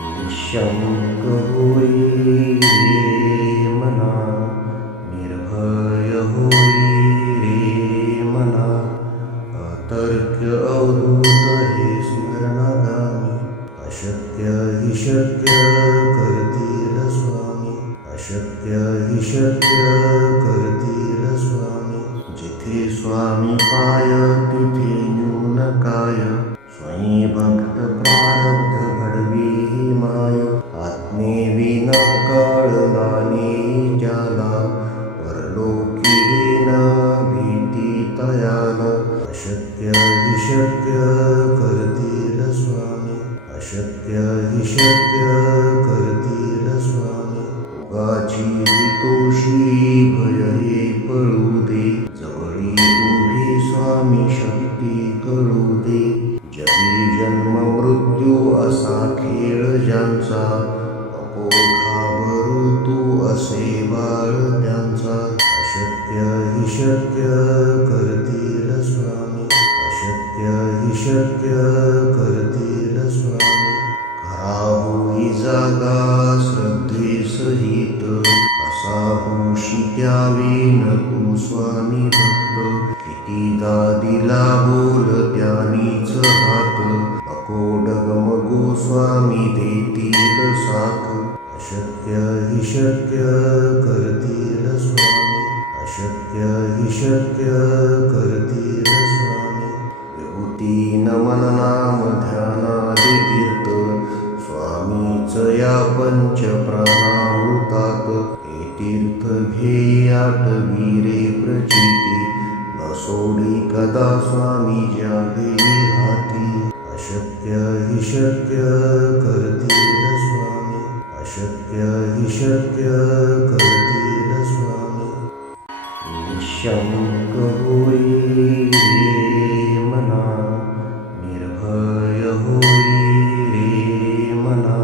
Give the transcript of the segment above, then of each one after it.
निःशंक होई रे मना, निर्भय होई रे मना, अतर्क्य अवधूत हे स्मरणागामी, अशक्य हि शक्य करतील स्वामी, अशक्य हि शक्य करतील स्वामी. जिथे स्वामी पाय तिथे न्यून काय, स्वयं भक्त प्रारब्ध घडवी ही माय. आज्ञेविना कळला नाही ज्याला, परलोकी न भीती तयाला. अशक्य हि शक्य करतील स्वामी, अशक्य हि शक्य करतील स्वामी. उगाची तोषी भय हे पळू दे, जवळी उभी स्वामी शक्ती कळू दे. जगी जन्म मृत्यू असा खेळ ज्यांचा, नको घाबरू तू असे बाळ त्यांचा. अशक्य हि शक्य करतील स्वामी, अशक्य हि शक्य करतील स्वामी. खरा होई जागा श्रद्धे सहित, असा होशी द्यावी न तू स्वामी भक्त. कितीदा दिला बोल त्यानीच हात, नको डगमगू स्वामी देतील साथ. अशक्य हि शक्य करतील स्वामी, अशक्य हि शक्य करतील स्वामी. विभूती नमन नाम ध्यानादि तीर्थ, स्वामीच या पंच प्राणामृतात. हे तीर्थ घेई आठवी रे प्रचिती, न सोडी कदा स्वामी ज्या घेई हाती. अशक्य हि शक्य करतील स्वामी, अशक्य हि शक्य करतील स्वामी. निःशंक होई रे मना, निर्भय होई रे मना,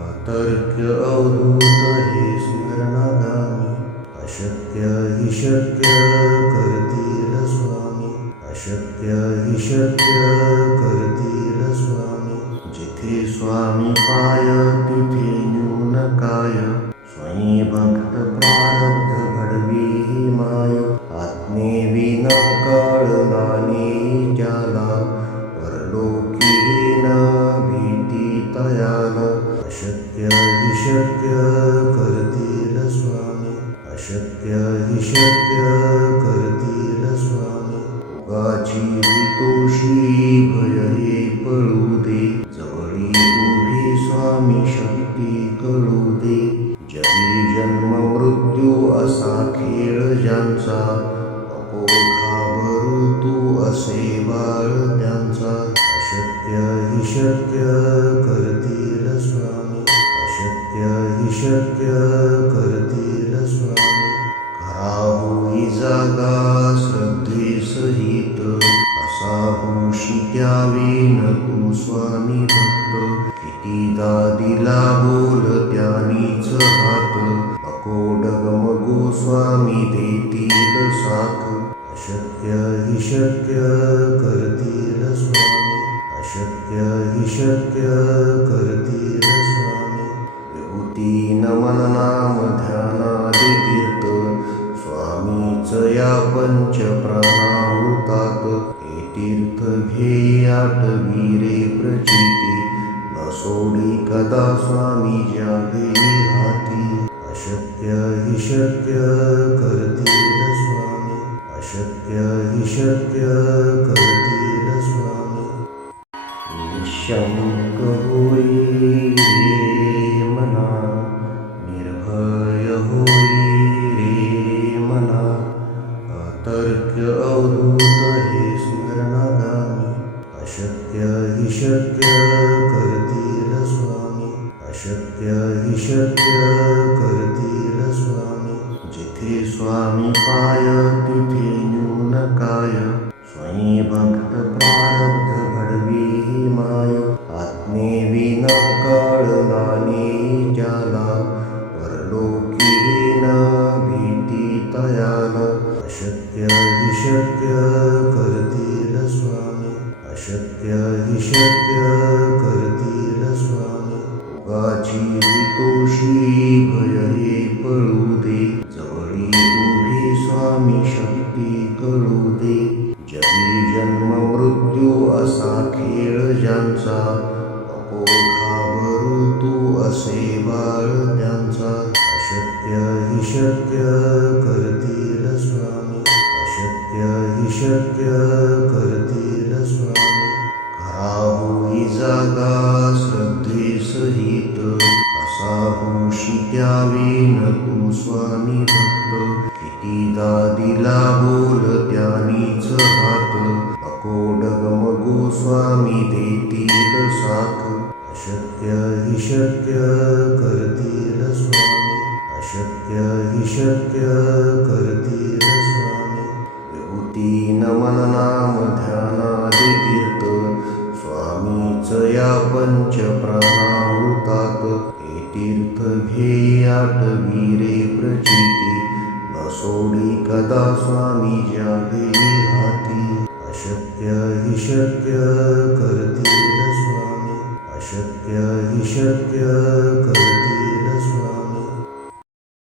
अतर्क्य अवधूत हे स्मरणागामी. अशक्य हि शक्य करतील स्वामी, अशक्य हि शक्य करतील स्वामी. जिथे स्वामी पाय तिथे न्यून काय, स्वयं भक्त प्रारब्ध घडवी ही माय. आज्ञेविना कळला नाही ज्याला, परलोकी न भीती तयाला. अशक्य हि शक्य करतील स्वामी, अशक्य हि शक्य करतील स्वामी. उगाची तोषी भय हे पळू दे, जवळी उभी स्वामी शक्ती कळू दे. जगी जन्म मृत्यू असा खेळ ज्यांचा, नको घाबरू तू असे बाळ त्यांचा. अशक्य हि शक्य करतील स्वामी, अशक्य हि शक्य करतील स्वामी. खरा होई जागा श्रद्धे सहित, असा होशी द्यावी न तू स्वामी भक्त. कितीदा दिला बोल त्यानीच हात, नको डगमगू स्वामी देतील साथ. अशक्य हि शक्य करतील स्वामी, अशक्य हि शक्य करतील स्वामी. विभूती नमन नाम ध्यानादि तीर्थ, स्वामीच या पंच प्राणामृतात. हे तीर्थ घेई आठवी रे प्रचिती, न सोडी कदा स्वामी ज्या घेई हाती. अशक्य हि शक्य करतील स्वामी, अशक्य हि शक्य करतील स्वामी. निःशंक होई रे मना, निर्भय होई रे मना, अतर्क्य अवधूत हे स्मरणागामी. अशक्य हि शक्य करतील स्वामी, अशक्य हि शक्य करतील स्वामी. जिथे स्वामी पाय तिथे न्यून काय, स्वयं भक्त प्रारब्ध घडवी ही माय. आज्ञेविना कळला नाही ज्याला, परलोकी न भीती तयाला. अशक्य हि शक्य करतील स्वामी, अशक्य हि शक्य करतील स्वामी. भोगाची हितोषी भय हे पळू दे, जवळी उभी स्वामी शक्ती कळू दे. जगी जन्म मृत्यू असा खेळ ज्यांचा, नको घाबरू तू असे बाळ त्यांचा. अशक्य हि शक्य करतील स्वामी, अशक्य हि शक्य करतील स्वामी. खरा होई जागा श्रद्धे सहित, कसा होशी त्यावेन तू स्वामी भक्त. कितीदा दिला बोल त्यानीच हात, नको डगमगू स्वामी देतील साथ. अशक्य हि शक्य करतील स्वामी, अशक्य हि शक्य करतील स्वामी. विभूती नमन नाम ध्यानादि तीर्थ, स्वामीच या पंच प्राणामृतात. हे तीर्थ घे आठवी रे प्रचिती, न सोडी कदा स्वामी ज्या घेई हाती. अशक्य हि शक्य करतील स्वामी, अशक्य हि शक्य करतील